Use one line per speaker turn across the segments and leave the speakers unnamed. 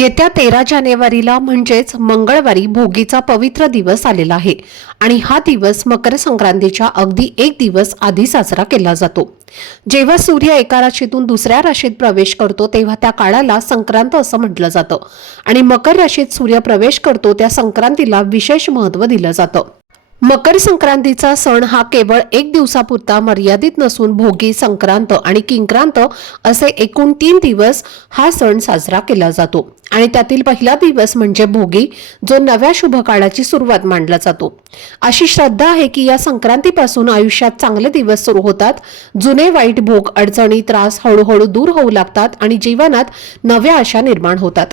येत्या तेरा जानेवारीला म्हणजेच मंगळवारी भोगीचा पवित्र दिवस आलेला आहे आणि हा दिवस मकर संक्रांतीच्या अगदी एक दिवस आधी साजरा केला जातो. जेव्हा सूर्य एका राशीतून दुसऱ्या राशीत प्रवेश करतो तेव्हा त्या काळाला संक्रांत असं म्हटलं जातं. आणि मकर राशीत सूर्य प्रवेश करतो त्या संक्रांतीला विशेष महत्त्व दिलं जातं. मकर संक्रांतीचा सण हा केवळ एक दिवसापुरता मर्यादित नसून भोगी संक्रांत आणि किंक्रांत असे एकूण तीन दिवस हा सण साजरा केला जातो. आणि त्यातील पहिला दिवस म्हणजे भोगी जो नव्या शुभ काळाची सुरुवात मानला जातो. अशी श्रद्धा आहे की या संक्रांतीपासून आयुष्यात चांगले दिवस सुरू होतात. जुने वाईट भोग अडचणी त्रास हळूहळू दूर होऊ लागतात आणि जीवनात नव्या आशा निर्माण होतात.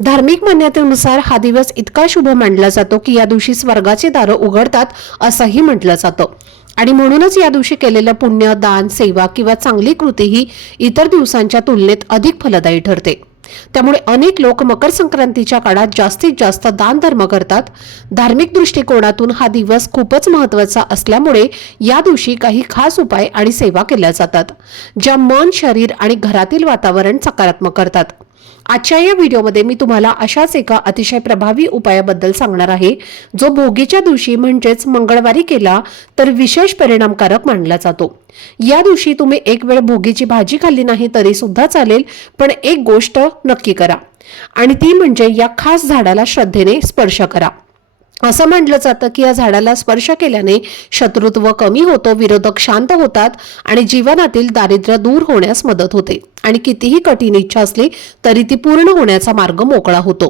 धार्मिक मान्यतेनुसार हा दिवस इतका शुभ मानला जातो की या दिवशी स्वर्गाची दारं उघडतात असंही म्हटलं जातं. आणि म्हणूनच या दिवशी केलेलं पुण्य दान सेवा किंवा चांगली कृती ही इतर दिवसांच्या तुलनेत अधिक फलदायी ठरते. त्यामुळे अनेक लोक मकर संक्रांतीच्या काळात जास्तीत जास्त दान धर्म करतात. धार्मिक दृष्टिकोनातून हा दिवस खूपच महत्त्वाचा असल्यामुळे या दिवशी काही खास उपाय आणि सेवा केल्या जातात ज्या मन शरीर आणि घरातील वातावरण सकारात्मक करतात. आजच्या या व्हिडिओमध्ये मी तुम्हाला अशाच एका अतिशय प्रभावी उपायाबद्दल सांगणार आहे जो भोगीच्या दिवशी म्हणजेच मंगळवारी केला तर विशेष परिणामकारक मानला जातो. या दिवशी तुम्ही एक वेळ भोगीची भाजी खाल्ली नाही तरी सुद्धा चालेल पण एक गोष्ट नक्की करा. आणि ती म्हणजे या खास झाडाला श्रद्धेने स्पर्श करा. असं म्हटलं जातं की या झाडाला स्पर्श केल्याने शत्रुत्व कमी होतो विरोधक शांत होतात आणि जीवनातील दारिद्र्य दूर होण्यास मदत होते. आणि कितीही कठीण इच्छा असली तरी ती पूर्ण होण्याचा मार्ग मोकळा होतो.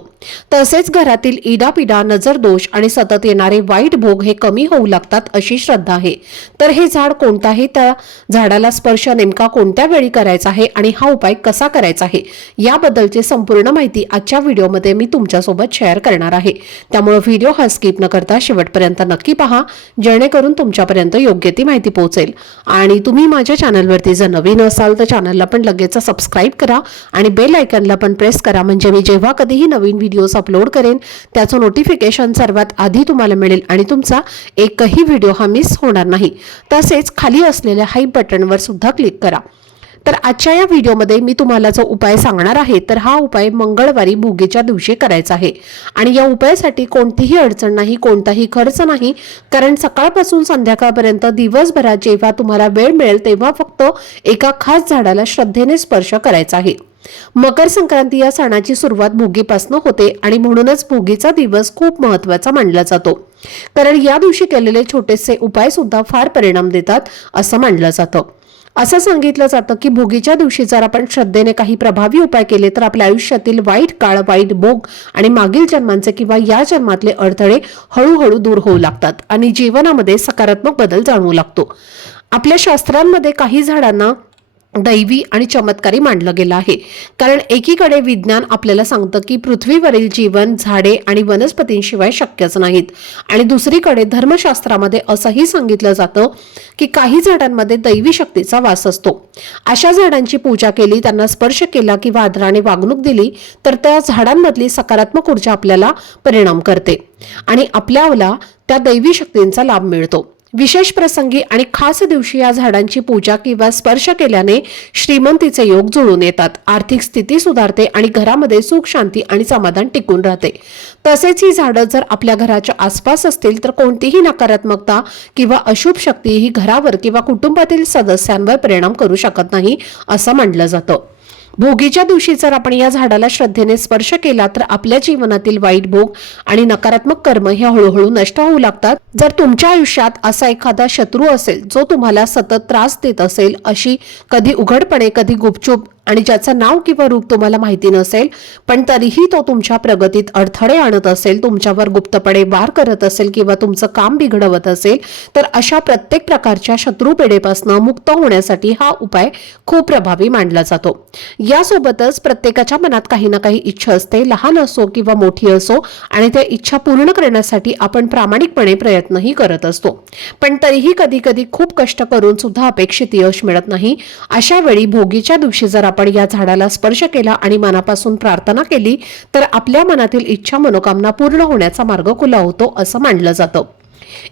तसेच घरातील इडापिडा नजर दोष आणि सतत येणारे वाईट भोग हे कमी होऊ लागतात अशी श्रद्धा आहे. तर हे झाड कोणताही त्या झाडाला स्पर्श नेमका कोणत्या वेळी करायचा आहे आणि हा उपाय कसा करायचा आहे याबद्दलची संपूर्ण माहिती आजच्या व्हिडिओमध्ये मी तुमच्यासोबत शेअर करणार आहे. त्यामुळे व्हिडिओ हा स्किप न करता शेवटपर्यंत नक्की पहा जेणेकरून तुमच्यापर्यंत योग्य ती माहिती पोहोचेल. आणि तुम्ही माझ्या चॅनलवरती जर नवीन असाल तर चॅनलला पण लगेच सबस्क्राईब करा आणि बेल आयकनला पण प्रेस करा. म्हणजे मी जेव्हा कधीही नवीन व्हिडिओज अपलोड करेन त्याचं नोटिफिकेशन सर्वात आधी तुम्हाला मिळेल आणि तुमचा एकही व्हिडिओ हा मिस होणार नाही. तसेच खाली असलेल्या हाईप बटनवर सुद्धा क्लिक करा. तर आजच्या या व्हिडिओमध्ये मी तुम्हाला जो उपाय सांगणार आहे तर हा उपाय मंगळवारी भोगीच्या दिवशी करायचा आहे. आणि या उपायासाठी कोणतीही अडचण नाही कोणताही खर्च नाही कारण सकाळपासून संध्याकाळपर्यंत दिवसभरात जेव्हा तुम्हाला वेळ मिळेल तेव्हा फक्त एका खास झाडाला श्रद्धेने स्पर्श करायचा आहे. मकर संक्रांती या सणाची सुरुवात भोगीपासून होते आणि म्हणूनच भोगीचा दिवस खूप महत्त्वाचा मानला जातो. कारण या दिवशी केलेले छोटेसे उपाय सुद्धा फार परिणाम देतात असं मानलं जातं. असं सांगितलं जातं की भोगीच्या दिवशी जर आपण श्रद्धेने काही प्रभावी उपाय केले तर आपल्या आयुष्यातील वाईट काळ वाईट भोग आणि मागील जन्मांचे किंवा या जन्मातले अडथळे हळूहळू दूर होऊ लागतात आणि जीवनामध्ये सकारात्मक बदल जाणवू लागतो. आपल्या शास्त्रांमध्ये काही झाडांना दैवी आणि चमत्कारी मानलं गेलं आहे. कारण एकीकडे विज्ञान आपल्याला सांगतं की पृथ्वीवरील जीवन झाडे आणि वनस्पतींशिवाय शक्यच नाहीत. आणि दुसरीकडे धर्मशास्त्रामध्ये असंही सांगितलं जातं की काही झाडांमध्ये दैवी शक्तीचा वास असतो. अशा झाडांची पूजा केली त्यांना स्पर्श केला किंवा आदराने वागणूक दिली तर त्या झाडांमधली सकारात्मक ऊर्जा आपल्याला परिणाम करते. आणि आपल्याला त्या दैवी शक्तींचा लाभ मिळतो. विशेष प्रसंगी आणि खास दिवशी या झाडांची पूजा किंवा स्पर्श केल्याने श्रीमंतीचे योग जुळून येतात. आर्थिक स्थिती सुधारते आणि घरामध्ये सुख शांती आणि समाधान टिकून राहते. तसेच ही झाडं जर आपल्या घराच्या आसपास असतील तर कोणतीही नकारात्मकता किंवा अशुभ शक्ती ही घरावर किंवा कुटुंबातील सदस्यांवर परिणाम करू शकत नाही असं मानलं जातं. भोगीच्या दिवशी जर आपण या झाडाला श्रद्धेने स्पर्श केला तर आपल्या जीवनातील वाईट भोग आणि नकारात्मक कर्म हे हळूहळू नष्ट होऊ लागतात. जर तुमच्या आयुष्यात असा एखादा शत्रू असेल जो तुम्हाला सतत त्रास देत असेल अशी कधी उघडपणे कधी गुपचूप आणि ज्याचं नाव किंवा रूप तुम्हाला माहिती नसेल पण तरीही तो तुमच्या प्रगतीत अडथळे आणत असेल तुमच्यावर गुप्तपणे वार करत असेल किंवा तुमचं काम बिघडवत असेल तर अशा प्रत्येक प्रकारच्या शत्रू पेढेपासून मुक्त होण्यासाठी हा उपाय खूप प्रभावी मानला जातो. यासोबतच प्रत्येकाच्या मनात काही ना काही इच्छा असते लहान असो किंवा मोठी असो आणि त्या इच्छा पूर्ण करण्यासाठी आपण प्रामाणिकपणे प्रयत्नही करत असतो. पण तरीही कधी कधी खूप कष्ट करून सुद्धा अपेक्षित यश मिळत नाही. अशा वेळी भोगीच्या दिवशी जर आपण या झाडाला स्पर्श केला आणि मनापासून प्रार्थना केली तर आपल्या मनातील इच्छा मनोकामना पूर्ण होण्याचा मार्ग खुला होतो असं मानलं जातं.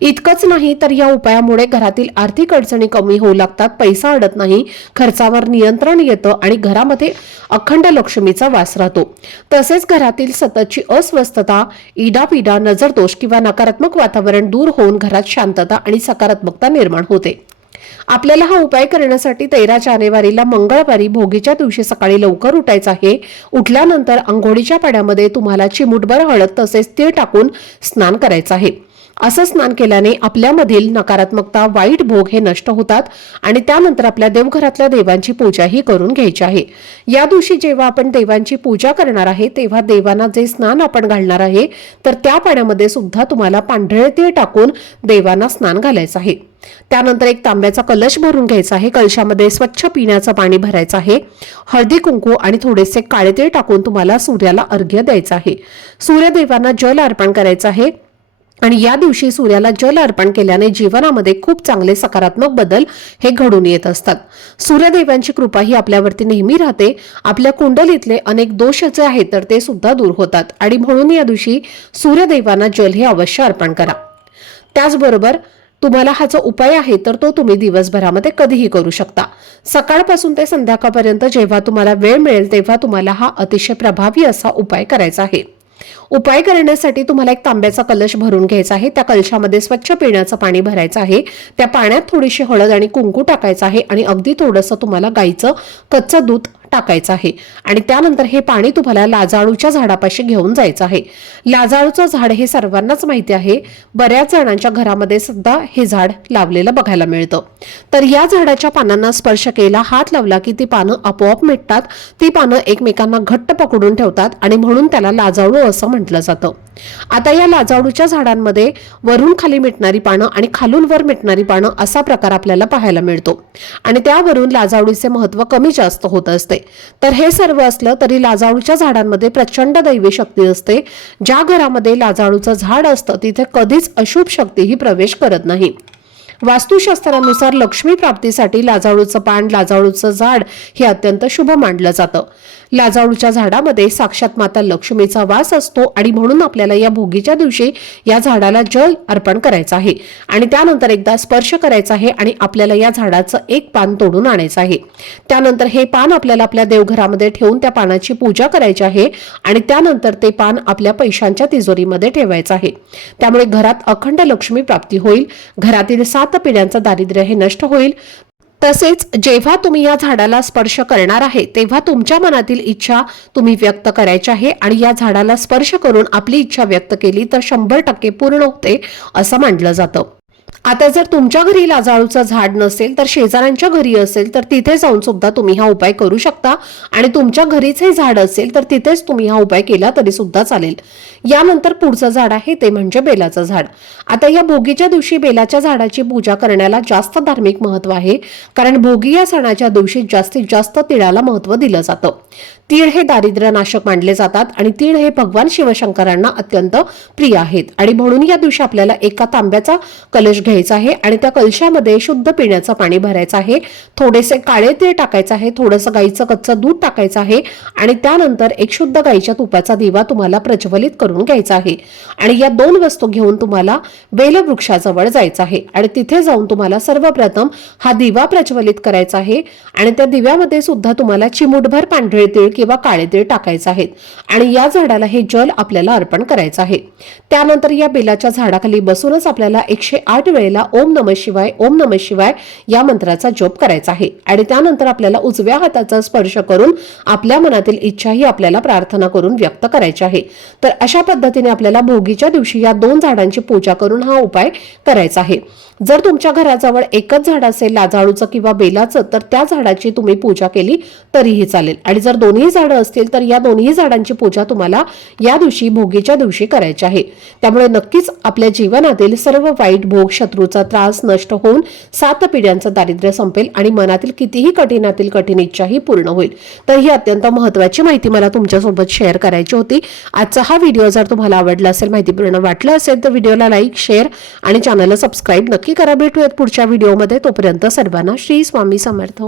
इतकंच नाही तर या उपायामुळे घरातील आर्थिक अडचणी कमी होऊ लागतात पैसा अडत नाही खर्चावर नियंत्रण येतं आणि घरामध्ये अखंड लक्ष्मीचा वास राहतो. तसेच घरातील सततची अस्वस्थता इडापिडा नजरदोष किंवा नकारात्मक वातावरण दूर होऊन घरात शांतता आणि सकारात्मकता निर्माण होते. आपल्याला हा उपाय करण्यासाठी तेरा जानेवारीला मंगळवारी भोगीच्या दिवशी सकाळी लवकर उठायचं आहे. उठल्यानंतर आंघोळीच्या पाण्यामध्ये तुम्हाला चिमूटभर हळद तसेच तीळ टाकून स्नान करायचं आहे. असं स्नान केल्याने आपल्यामधील नकारात्मकता वाईट भोग हे नष्ट होतात आणि त्यानंतर आपल्या देवघरातल्या देवांची पूजाही करून घ्यायची आहे. या दिवशी जेव्हा आपण देवांची पूजा करणार आहे तेव्हा देवांना जे स्नान आपण घालणार आहे तर त्या पाण्यामध्ये सुद्धा तुम्हाला पांढरे तीळ टाकून देवांना स्नान घालायचं आहे. त्यानंतर एक तांब्याचा कलश भरून घ्यायचा आहे. कलशामध्ये स्वच्छ पिण्याचं पाणी भरायचं आहे. हळदी कुंकू आणि थोडेसे काळे तीळ टाकून तुम्हाला सूर्याला अर्घ्य द्यायचं आहे. सूर्यदेवांना जल अर्पण करायचं आहे. आणि या दिवशी सूर्याला जल अर्पण केल्याने जीवनामध्ये खूप चांगले सकारात्मक बदल हे घडून येत असतात. सूर्यदेवांची कृपा ही आपल्यावरती नेहमी राहते. आपल्या कुंडलीतले अनेक दोष जे आहेत तर ते सुद्धा दूर होतात. आणि म्हणून या दिवशी सूर्यदेवांना जल हे अवश्य अर्पण करा. त्याचबरोबर तुम्हाला हा जो उपाय आहे तर तो तुम्ही दिवसभरामध्ये कधीही करू शकता. सकाळपासून ते संध्याकाळपर्यंत जेव्हा तुम्हाला वेळ मिळेल तेव्हा तुम्हाला हा अतिशय प्रभावी असा उपाय करायचा आहे. उपाय करण्यासाठी तुम्हाला एक तांब्याचा कलश भरून घ्यायचा आहे. त्या कलशामध्ये स्वच्छ पिण्याचं पाणी भरायचं आहे. त्या पाण्यात थोडीशी हळद आणि कुंकू टाकायचं आहे आणि अगदी थोडंसं तुम्हाला गाईचं कच्चं दूध टाकायचं आहे. आणि त्यानंतर हे पाणी तुम्हाला लाजाळूच्या झाडापाशी घेऊन जायचं आहे. लाजाळूचं झाड हे सर्वांनाच माहिती आहे. बऱ्याच जणांच्या घरामध्ये सुद्धा हे झाड लावलेलं बघायला मिळतं. तर या झाडाच्या पानांना स्पर्श केला हात लावला की ती पानं आपोआप मिटतात. ती पानं एकमेकांना घट्ट पकडून ठेवतात आणि म्हणून त्याला लाजाळू असं म्हटलं जातं. आता या लाजाळूच्या झाडांमध्ये वरून खाली मिटणारी पानं आणि खालून वर मिटणारी पानं असा प्रकार आपल्याला पाहायला मिळतो. आणि त्यावरून लाजाळूचे महत्त्व कमी जास्त होत असते. तर हे सर्व असलं तरी लाजाळूच्या झाडांमध्ये प्रचंड दैवी शक्ती असते. ज्या घरामध्ये लाजाळूचं झाड असतं तिथे कधीच अशुभ शक्तीही प्रवेश करत नाही. वास्तुशास्त्रानुसार लक्ष्मी प्राप्तीसाठी लाजाळूचं पान लाजाळूचं झाड हे अत्यंत शुभ मानलं जातं. लाजाळूच्या झाडामध्ये साक्षात माता लक्ष्मीचा वास असतो आणि म्हणून आपल्याला या भोगीच्या दिवशी या झाडाला जल अर्पण करायचं आहे. आणि त्यानंतर एकदा स्पर्श करायचा आहे आणि आपल्याला या झाडाचं एक पान तोडून आणायचं आहे. त्यानंतर हे पान आपल्याला आपल्या देवघरामध्ये ठेवून त्या पानाची पूजा करायची आहे आणि त्यानंतर ते पान आपल्या पैशांच्या तिजोरीमध्ये ठेवायचं आहे. त्यामुळे घरात अखंड लक्ष्मी प्राप्ती होईल. घरातील सात पिढ्यांचं दारिद्र्य हे नष्ट होईल. तसेच जेव्हा तुम्ही या झाडाला स्पर्श करणार आहे तेव्हा तुमच्या मनातील इच्छा तुम्ही व्यक्त करायची आहे आणि या झाडाला स्पर्श करून आपली इच्छा व्यक्त केली तर शंभर टक्के पूर्ण होते असं मानलं जातं. आता जर तुमच्या घरी लाजाळूचं झाड नसेल तर शेजाऱ्यांच्या घरी असेल तर तिथे जाऊन सुद्धा तुम्ही हा उपाय करू शकता. आणि तुमच्या घरीच हे झाड असेल तर तिथेच तुम्ही हा उपाय केला तरी सुद्धा चालेल. यानंतर पुढचं झाड आहे ते म्हणजे बेलाचं झाड. आता या भोगीच्या दिवशी बेलाच्या झाडाची पूजा करण्याला जास्त धार्मिक महत्त्व आहे कारण भोगी या सणाच्या दिवशी जास्तीत जास्त तिळाला महत्त्व दिलं जातं. तीळ हे दारिद्र्य नाशक मानले जातात आणि तीळ हे भगवान शिवशंकरांना अत्यंत प्रिय आहेत. आणि म्हणून या दिवशी आपल्याला एका तांब्याचा कलश घ्यायचा आहे आणि त्या कलशामध्ये शुद्ध पिण्याचं पाणी भरायचं आहे. थोडेसे काळे तीळ टाकायचं आहे थोडंसं गाईचं कच्चं दूध टाकायचं आहे आणि त्यानंतर एक शुद्ध गाईच्या तुपाचा दिवा तुम्हाला प्रज्वलित करून घ्यायचा आहे. आणि या दोन वस्तू घेऊन तुम्हाला बेलवृक्षाजवळ जायचं आहे आणि तिथे जाऊन तुम्हाला सर्वप्रथम हा दिवा प्रज्वलित करायचा आहे. आणि त्या दिव्यामध्ये सुद्धा तुम्हाला चिमूटभर पांढरे तीळ किंवा काळे तीळ टाकायचे आहेत. आणि या झाडाला हे जल आपल्याला अर्पण करायचं आहे. त्यानंतर या बेलाच्या झाडाखाली बसूनच आपल्याला एकशे आठ वेळेला ओम नम शिवाय ओम नम शिवाय या मंत्राचा जप करायचा आहे. आणि त्यानंतर आपल्याला उजव्या हाताचा स्पर्श करून आपल्या मनातील इच्छाही आपल्याला प्रार्थना करून व्यक्त करायची आहे. तर अशा पद्धतीने आपल्याला भोगीच्या दिवशी या दोन झाडांची पूजा करून हा उपाय करायचा आहे. जर तुमच्या घराजवळ एकच झाड असेल लाजाळूचं किंवा बेलाचं तर त्या झाडाची तुम्ही पूजा केली तरीही चालेल. आणि जर दोन्ही झाडं असतील तर या दोन्ही झाडांची पूजा तुम्हाला या दिवशी भोगीच्या दिवशी करायची आहे. त्यामुळे नक्कीच आपल्या जीवनातील सर्व वाईट भोग शत्रूचा त्रास नष्ट होऊन सात पिढ्यांचं दारिद्र्य संपेल आणि मनातील कितीही कठीणातील कठीण इच्छाही पूर्ण होईल. तर ही अत्यंत महत्वाची माहिती मला तुमच्यासोबत शेअर करायची होती. आजचा हा व्हिडिओ जर तुम्हाला आवडला असेल माहितीपूर्ण वाटलं असेल तर व्हिडिओला लाईक शेअर आणि चॅनलला सबस्क्राईब नक्की करा. भेटूयात पुढच्या व्हिडिओमध्ये. तोपर्यंत सर्वांना श्री स्वामी समर्थ.